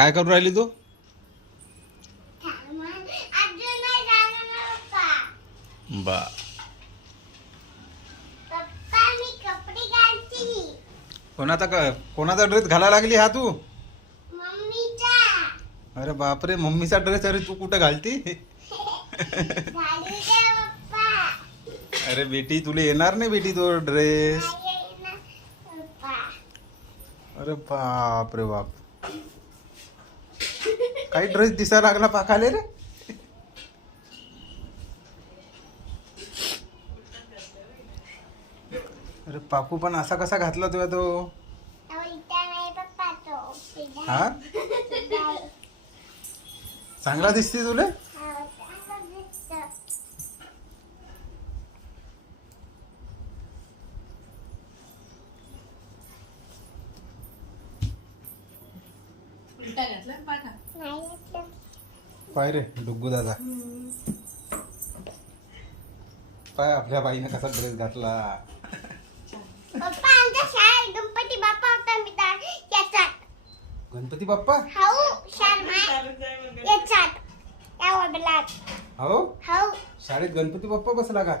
काय करून राहिली तू? बा कोणाचा ड्रेस घालायला लागली हा तू? अरे बापरे, मम्मीचा ड्रेस. अरे तू कुठं घालती? अरे बेटी, तुला येणार नाही बेटी तो ड्रेस. अरे बाप रे बाप, काही ड्रेस दिसायला लागला पाखाले रे. अरे पापू पण असा कसा घातला तुला तो? हा, चांगला दिसते तुला. पाय रे डुग्गू दादा, पाय आपल्या बाईने कसा ड्रेस घातला. गणपती बाप्पा होता मी त्याच्यात. गणपती बाप्पा हो शाळेत गणपती बाप्पा बसला का?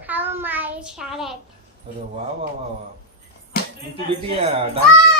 शाळेत. अरे वा वा वा वा. तू बेटी डान्स